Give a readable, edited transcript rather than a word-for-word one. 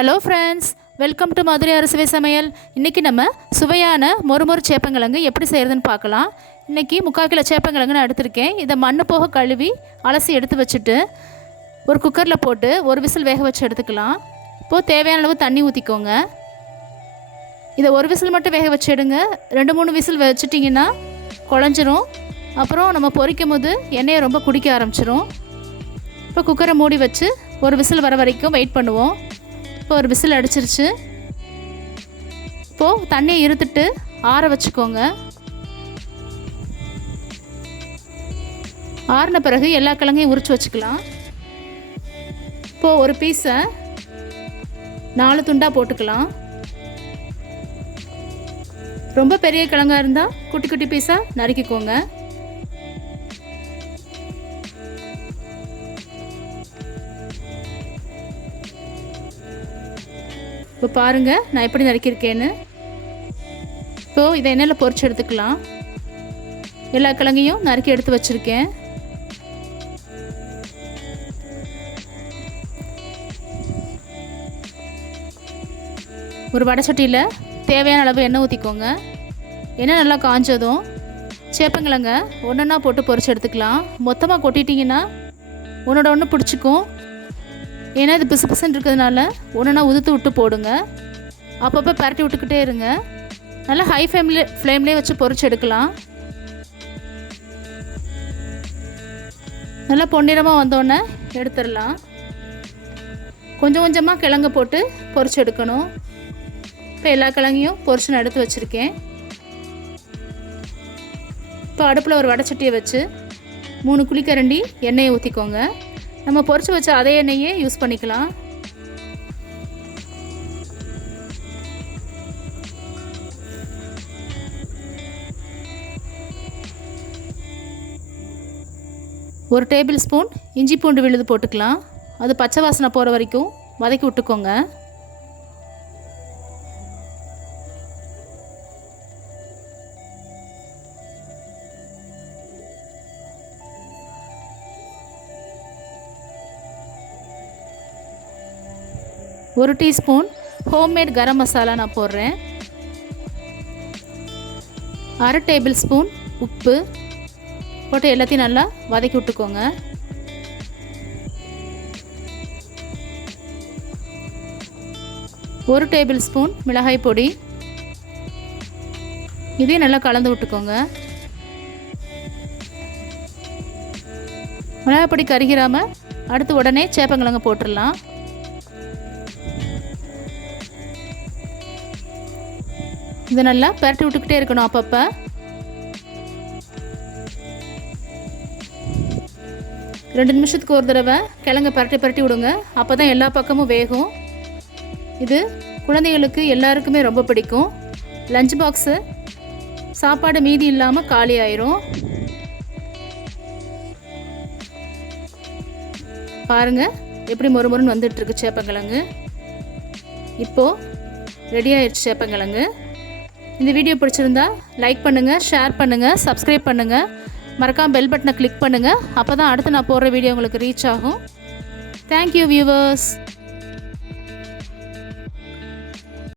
Hello friends, welcome to Madurai அரசுவை சமையல். இன்றைக்கி நம்ம சுவையான மொறுமொறு சேப்பங்கிழங்கு எப்படி செய்கிறதுன்னு பார்க்கலாம். இன்றைக்கி 3/4 கிலோ சேப்பங்கிழங்கு நான் எடுத்திருக்கேன். இதை மண் போக கழுவி அலசி எடுத்து வச்சுட்டு ஒரு குக்கரில் போட்டு ஒரு விசில் வேக வச்சு எடுத்துக்கலாம். இப்போது தேவையான அளவு தண்ணி ஊற்றிக்கோங்க. இதை ஒரு விசில் மட்டும் வேக வச்சு எடுங்க. 2-3 விசில் வச்சுட்டிங்கன்னா குழஞ்சிரும். அப்புறம் நம்ம பொரிக்கும் போது எண்ணெயை ரொம்ப குடிக்க ஆரம்பிச்சிரும். இப்போ குக்கரை மூடி வச்சு ஒரு விசில் வர வரைக்கும் வெயிட் பண்ணுவோம். இப்போ ஒரு விசில் அடிச்சிருச்சு. இப்போது தண்ணியை இருத்துட்டு ஆற வச்சுக்கோங்க. ஆறின பிறகு எல்லா கிழங்கையும் உரித்து வச்சுக்கலாம். இப்போது ஒரு பீஸை 4 துண்டாக போட்டுக்கலாம். ரொம்ப பெரிய கிழங்காக இருந்தால் குட்டி குட்டி பீஸாக நறுக்கிக்கோங்க. இப்போ பாருங்கள் நான் எப்படி நறுக்கியிருக்கேன்னு. இப்போது இதை எண்ணெயில் பொரிச்சு எடுத்துக்கலாம். எல்லா கிழங்கையும் நறுக்கி எடுத்து வச்சுருக்கேன். ஒரு வடைச்சட்டியில் தேவையான அளவு எண்ணெய் ஊற்றிக்கோங்க. எண்ணெய் நல்லா காஞ்சதும் சேப்பங்கிழங்க ஒன்றா போட்டு பொரிச்சு எடுத்துக்கலாம். மொத்தமாக கொட்டிட்டிங்கன்னா ஒன்றோட ஒன்று பிடிச்சிக்கும். ஏன்னா இது பிசு பிசுன்னு இருக்கிறதுனால ஒன்றுனா உதுத்து விட்டு போடுங்க. அப்பப்போ பரட்டி விட்டுக்கிட்டே இருங்க. நல்லா ஹை ஃப்ளேம்லேயே வச்சு பொரிச்சு எடுக்கலாம். நல்லா பொன்னிறமாக வந்தோடனே எடுத்துடலாம். கொஞ்சம் கொஞ்சமாக கிழங்கு போட்டு பொரிச்சு எடுக்கணும். இப்போ எல்லா கிழங்கையும் பொரிச்சு நான் எடுத்து வச்சுருக்கேன். இப்போ அடுப்பில் ஒரு வடைச்சட்டியை வச்சு 3 குழிக்கரண்டி எண்ணெயை ஊற்றிக்கோங்க. நம்ம பொரிச்சு வச்ச அதே எண்ணெயே யூஸ் பண்ணிக்கலாம். ஒரு டேபிள் ஸ்பூன் இஞ்சி பூண்டு விழுது போட்டுக்கலாம். அது பச்சை வாசனை போகிற வரைக்கும் வதக்கி விட்டுக்கோங்க. ஒரு டீஸ்பூன் ஹோம்மேட் கரம் மசாலா நான் போடுறேன். 1/2 டேபிள் ஸ்பூன் உப்பு போட்டு எல்லாத்தையும் நல்லா வதக்கி விட்டுக்கோங்க. ஒரு டேபிள் ஸ்பூன் மிளகாய் பொடி, இதையும் நல்லா கலந்து விட்டுக்கோங்க. மிளகாய் பொடி கருகிராமல் அடுத்து உடனே சேப்பங்கிழங்கு போட்டுடலாம். இது நல்லா பரட்டி விட்டுக்கிட்டே இருக்கணும். அப்பப்போ 2 நிமிஷத்துக்கு ஒரு தடவை கிழங்க பரட்டி விடுங்க. அப்போ தான் எல்லா பக்கமும் வேகும். இது குழந்தைகளுக்கு எல்லாருக்குமே ரொம்ப பிடிக்கும். லஞ்ச் பாக்ஸு சாப்பாடு மீதி இல்லாமல் காலி ஆயிரும். பாருங்கள் எப்படி மொறுமொறுன்னு வந்துட்டுருக்கு சேப்பங்கிழங்கு. இப்போது ரெடி ஆயிடுச்சு சேப்பங்கிழங்கு. இந்த வீடியோ பிடிச்சிருந்தா லைக் பண்ணுங்கள், ஷேர் பண்ணுங்கள், சப்ஸ்கிரைப் பண்ணுங்கள். மறக்காம பெல் பட்டனை கிளிக் பண்ணுங்கள். அப்போ தான் அடுத்து நான் போடுற வீடியோ உங்களுக்கு ரீச் ஆகும். Thank you viewers.